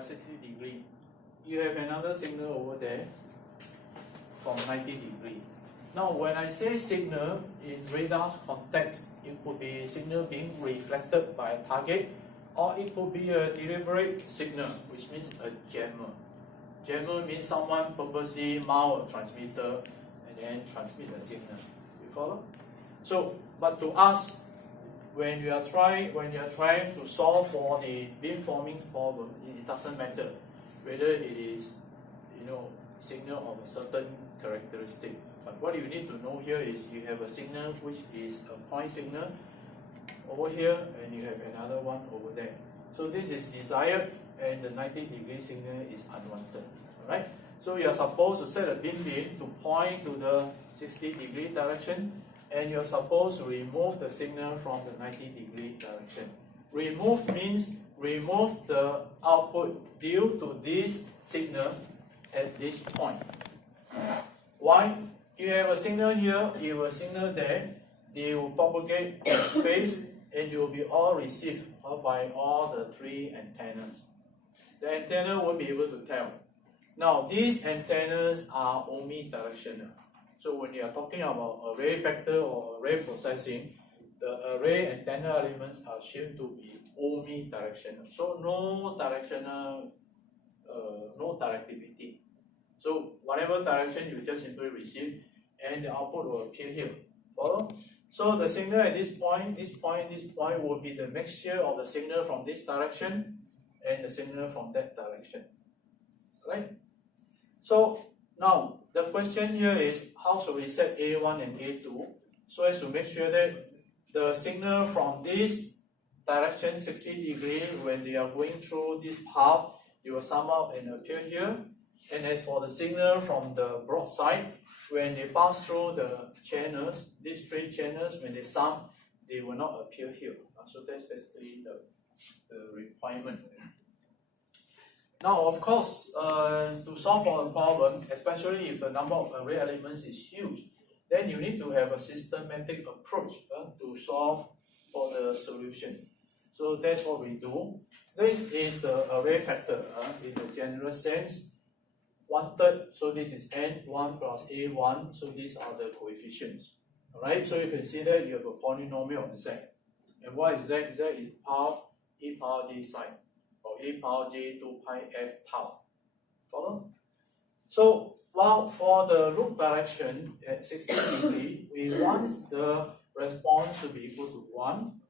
60 degree. You have another signal over there from 90 degree. Now, when I say signal in radar context, it could be signal being reflected by a target, or it could be a deliberate signal, which means a jammer. Jammer means someone purposely mount a transmitter and then transmit a signal. You follow? So, but to us, when you are trying to solve for the beamforming problem, it doesn't matter whether it is, signal of a certain characteristic. But what you need to know here is you have a signal which is a point signal over here, and you have another one over there. So this is desired, and the 90-degree signal is unwanted. Alright? So you are supposed to set a beam to point to the 60-degree direction, and you are supposed to remove the signal from the 90-degree direction. Remove means remove the output due to this signal at this point. Why? You have a signal here, you have a signal there, they will propagate in space, and they will be all received by all the three antennas. The antenna won't be able to tell. Now, these antennas are omnidirectional. So when you are talking about array factor or array processing, the array antenna elements are shown to be omnidirectional. So no directivity. So whatever direction you just simply receive, and the output will appear here. Follow? So the signal at this point will be the mixture of the signal from this direction and the signal from that direction. Right? So now the question here is, how should we set A1 and A2 so as to make sure that the signal from this direction 60 degree, when they are going through this path, it will sum up and appear here. And as for the signal from the broadside, when they pass through the channels, these three channels, when they sum, they will not appear here. So that's basically the requirement. Now, of course, to solve for the problem, especially if the number of array elements is huge, then you need to have a systematic approach to solve for the solution. So that's what we do. This is the array factor in the general sense. 1/3, so this is n1 plus a1, so these are the coefficients. Alright, so you can see that you have a polynomial of z. And what is z? Z is power e power j psi, or e power j 2 pi f tau. Follow? So, while for the loop direction at 60 degree, we want the response to be equal to 1.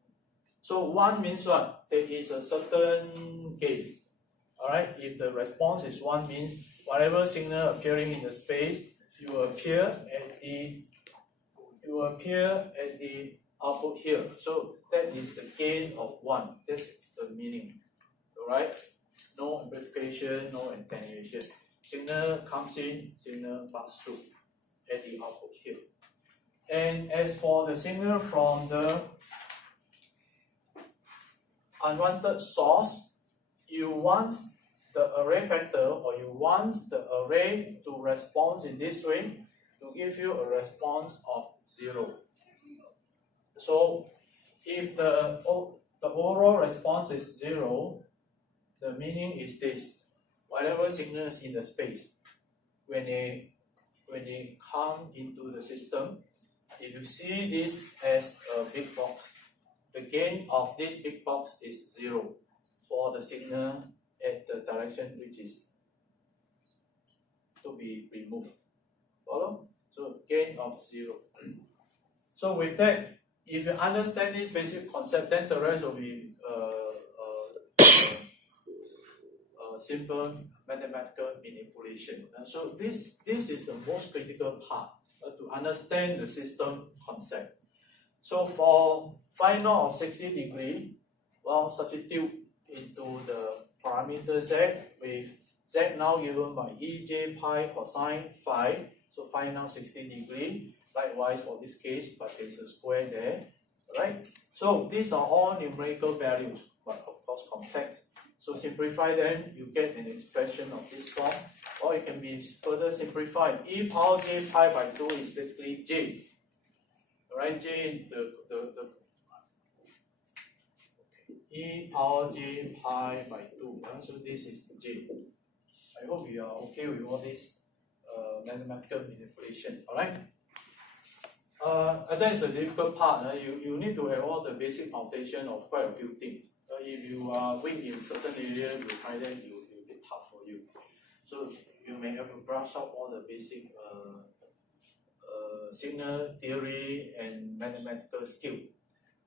So 1 means what? There is a certain gain. Alright, if the response is 1 means whatever signal appearing in the space, you will appear at the output here. So that is the gain of 1. That's the meaning. Alright? No amplification, no attenuation. Signal comes in, signal passes through at the output here. And as for the signal from the unwanted source, you want the array factor, or you want the array to respond in this way to give you a response of 0. So if the overall response is 0, the meaning is this: whatever signals in the space, when they come into the system, if you see this as a big box, the gain of this big box is 0 for the signal at the direction which is to be removed. Follow? So gain of 0. So with that, if you understand this basic concept, then the rest will be simple mathematical manipulation. So this is the most critical part to understand the system concept. So for final of 60 degree, well, substitute into the parameter z with z now given by ej pi cosine phi. So phi now 60 degree. Likewise for this case, but there's a square there. Right? So these are all numerical values, but of course complex. So simplify them, you get an expression of this form, or it can be further simplified. E power j pi by 2 is basically j. Alright, j the e power j pi by 2. So this is j. I hope you are okay with all this mathematical manipulation. Alright? That is a difficult part. You need to have all the basic foundation of quite a few things. If you are weak in certain area, you find that it will be tough for you. So you may have to brush up all the basic signal theory and mathematical skill.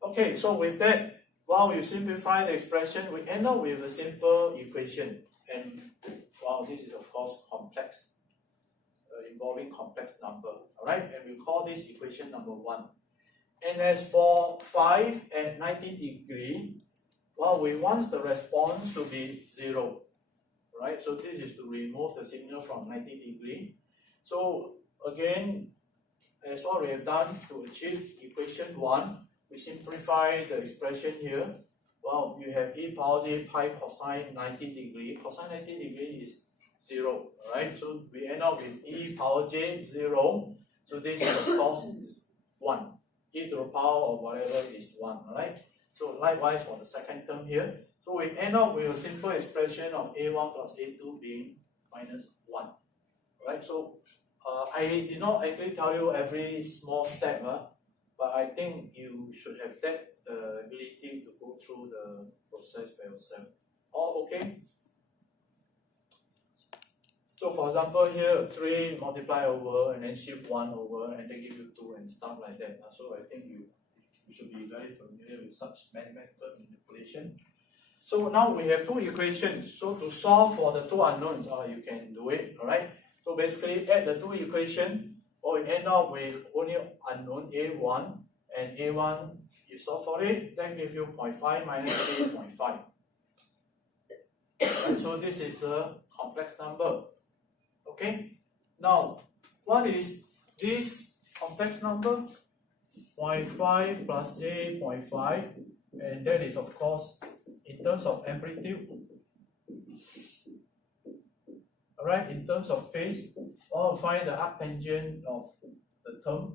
Okay, so with that, while you simplify the expression, we end up with a simple equation. And wow, this is of course complex, involving complex number. Alright, and we call this equation number 1. And as for phi at 90 degrees, well, we want the response to be 0. Right, so this is to remove the signal from 90 degrees. So again, as what we have done to achieve equation 1, we simplify the expression here. Well, you have e power j pi cosine 90 degrees. Cosine 90 degrees is 0, right? So we end up with e power j 0. So this is of course is 1. E to the power of whatever is 1, right? So likewise for the second term here. So we end up with a simple expression of a1 plus a2 being minus 1. Right? So I did not actually tell you every small step, but I think you should have that ability to go through the process by yourself. All okay? So for example here, 3 multiply over and then shift 1 over and they give you 2 and stuff like that. So I think you should be very familiar with such mathematical manipulation. So now we have 2 equations. So to solve for the 2 unknowns, you can do it, alright? So basically add the 2 equations, or we end up with only unknown a1, and a1 you solve for it, then give you 0.5 minus a 0.5. Right, so this is a complex number. Okay? Now, what is this complex number? 0.5 plus j 0.5, and that is of course in terms of amplitude. Alright, in terms of phase, I'll find the arctangent of the term.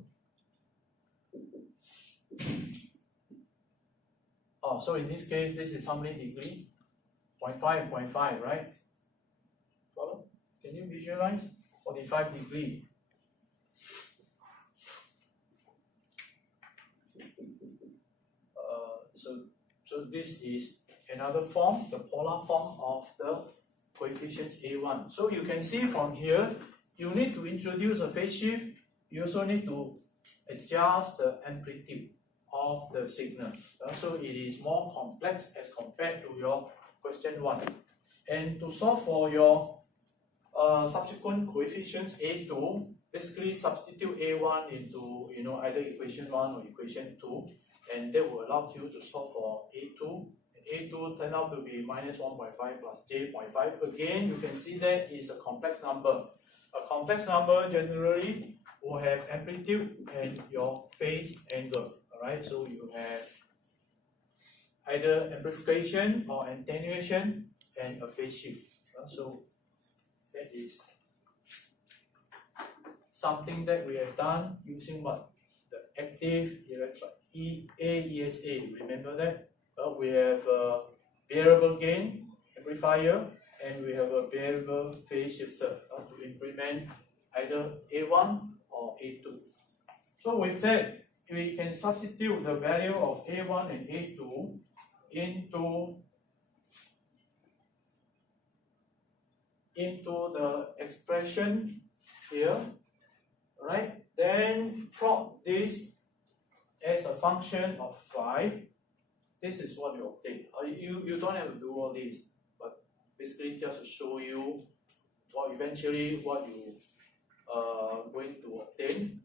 So in this case, this is how many degree? 0.5 and 0.5, right? Follow? Can you visualize? 45 degree. So this is another form, the polar form of the coefficients A1. So you can see from here, you need to introduce a phase shift. You also need to adjust the amplitude of the signal. So it is more complex as compared to your question 1. And to solve for your subsequent coefficients A2, basically substitute A1 into either equation 1 or equation 2, and that will allow you to solve for A2. A2 turned out to be minus 1.5 plus j 0.5. Again, you can see that is a complex number. A complex number generally will have amplitude and your phase angle. Alright, so you have either amplification or attenuation and a phase shift. So that is something that we have done using what? The active AESA. Remember that? We have a variable gain amplifier and we have a variable phase shifter to implement either A1 or A2. So with that, we can substitute the value of A1 and A2 into the expression here, right? Then plot this as a function of phi. This is what you obtain. You don't have to do all this, but basically just to show you eventually what you are going to obtain.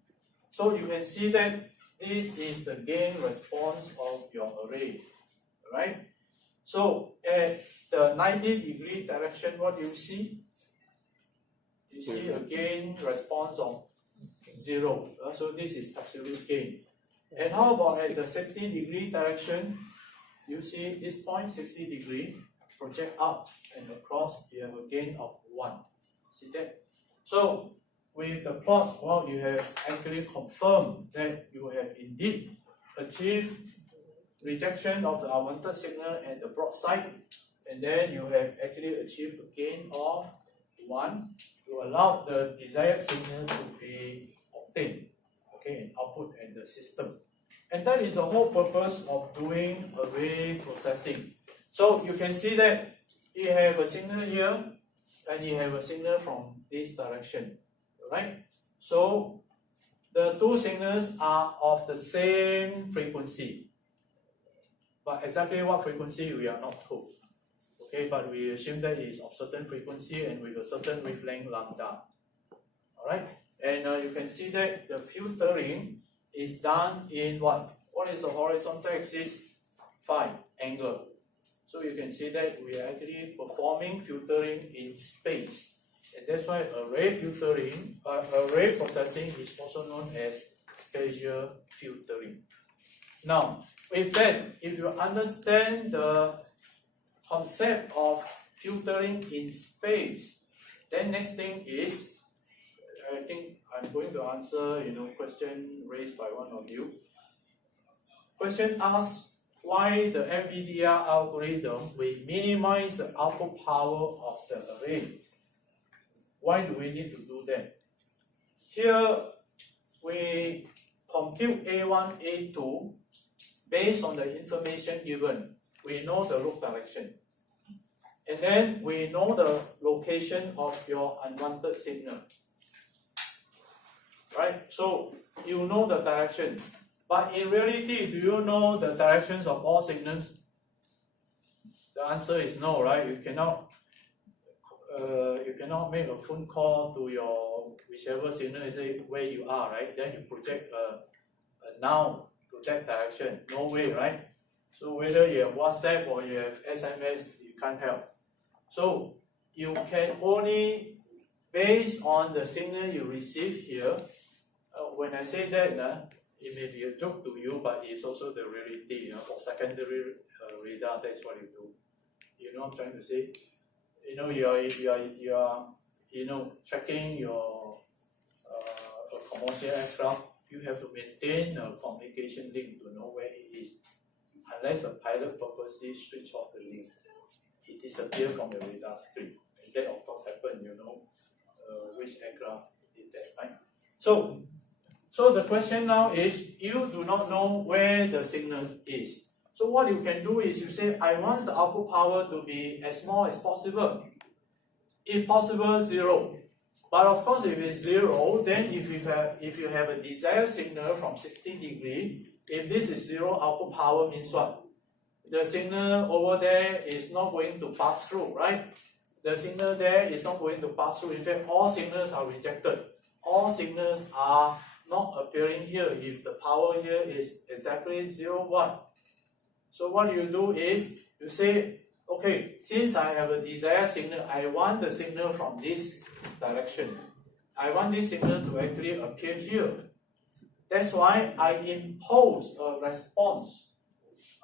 So you can see that this is the gain response of your array, right? So at the 90 degree direction, what do you see? You see a gain response of 0. So this is absolute gain. And how about at the 60 degree direction? You see this point 60 degree, project up and across, you have a gain of 1. See that? So with the plot, well, you have actually confirmed that you have indeed achieved rejection of the unwanted signal at the broadside, and then you have actually achieved a gain of 1 to allow the desired signal to be obtained, okay, and output in the system. And that is the whole purpose of doing array processing. So you can see that you have a signal here, and you have a signal from this direction, right? So the two signals are of the same frequency, but exactly what frequency we are not told. Okay, but we assume that it is of certain frequency and with a certain wavelength lambda. Alright, and you can see that the filtering is done in what? What is the horizontal axis? Phi angle. So you can see that we are actually performing filtering in space. And that's why array filtering, array processing is also known as spatial filtering. Now, with that, if you understand the concept of filtering in space, then next thing is, I think I'm going to answer, question raised by one of you. Question asks why the MVDR algorithm will minimize the output power of the array. Why do we need to do that? Here, we compute A1, A2 based on the information given. We know the loop direction. And then we know the location of your unwanted signal. Right? So you know the direction. But in reality, do you know the directions of all signals? The answer is no, right? You cannot make a phone call to your whichever signal and say where you are, right? Then you project a now to that direction. No way, right? So whether you have WhatsApp or you have SMS, you can't help. So you can only, based on the signal you receive here, when I say that, it may be a joke to you, but it's also the reality. For secondary radar, that's what you do. You know what I'm trying to say? You are tracking your a commercial aircraft. You have to maintain a communication link to know where it is. Unless the pilot purposely switch off the link, it disappears from the radar screen. And that of course happened, which aircraft did that, right? So the question now is, you do not know where the signal is. So what you can do is you say, I want the output power to be as small as possible. If possible, 0. But of course, if it's 0, then if you have a desired signal from 60 degrees, if this is 0, output power means what? The signal over there is not going to pass through, right? The signal there is not going to pass through. In fact, all signals are rejected. All signals are not appearing here if the power here is exactly 0 watt. So what you do is, you say, okay, since I have a desired signal, I want the signal from this direction. I want this signal to actually appear here. That's why I impose a response.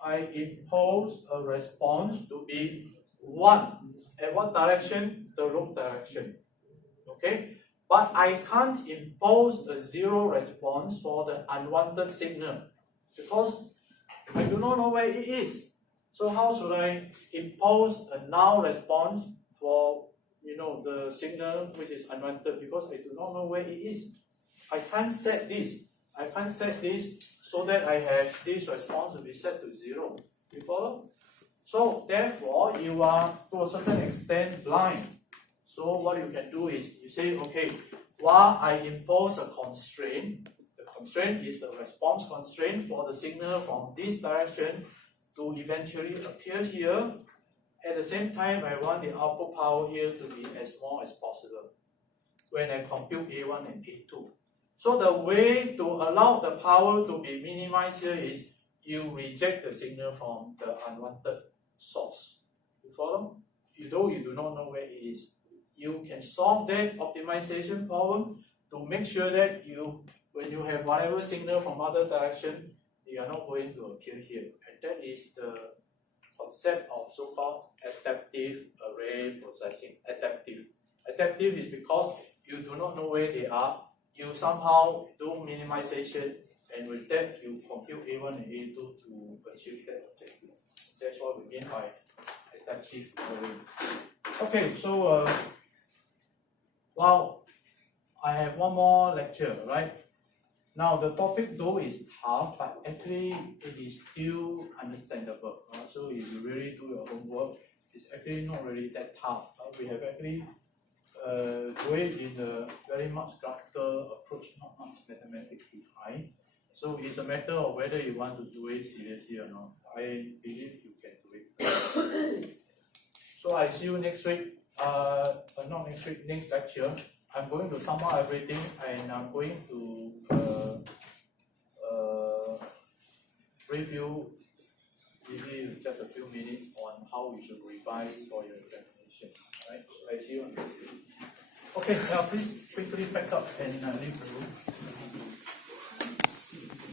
I impose a response to be 1. At what direction? The loop direction. Okay? But I can't impose a 0 response for the unwanted signal because I do not know where it is. So how should I impose a null response for the signal which is unwanted, because I do not know where it is? I can't set this. I can't set this so that I have this response to be set to 0. You follow? So therefore, you are to a certain extent blind. So what you can do is you say, okay, while I impose a constraint, the constraint is the response constraint for the signal from this direction to eventually appear here. At the same time, I want the output power here to be as small as possible when I compute A1 and A2. So the way to allow the power to be minimized here is you reject the signal from the unwanted source. You follow? Though you do not know where it is, you can solve that optimization problem to make sure that when you have whatever signal from other direction, they are not going to appear here. And that is the concept of so-called adaptive array processing. Adaptive is because you do not know where they are. You somehow do minimization, and with that you compute A1 and A2 to achieve that objective. That's what we mean by adaptive learning. Okay, so now I have one more lecture, right? Now the topic though is tough, but actually it is still understandable. So if you really do your homework, it's actually not really that tough. We have actually do it in a very much graphical approach, not much mathematics behind. So it's a matter of whether you want to do it seriously or not. I believe you can do it. So I see you next week. Not next week, next lecture. I'm going to sum up everything and I'm going to review maybe just a few minutes on how you should revise for your examination. Right? So I see you on next week. Okay, now please quickly pack up and leave the room.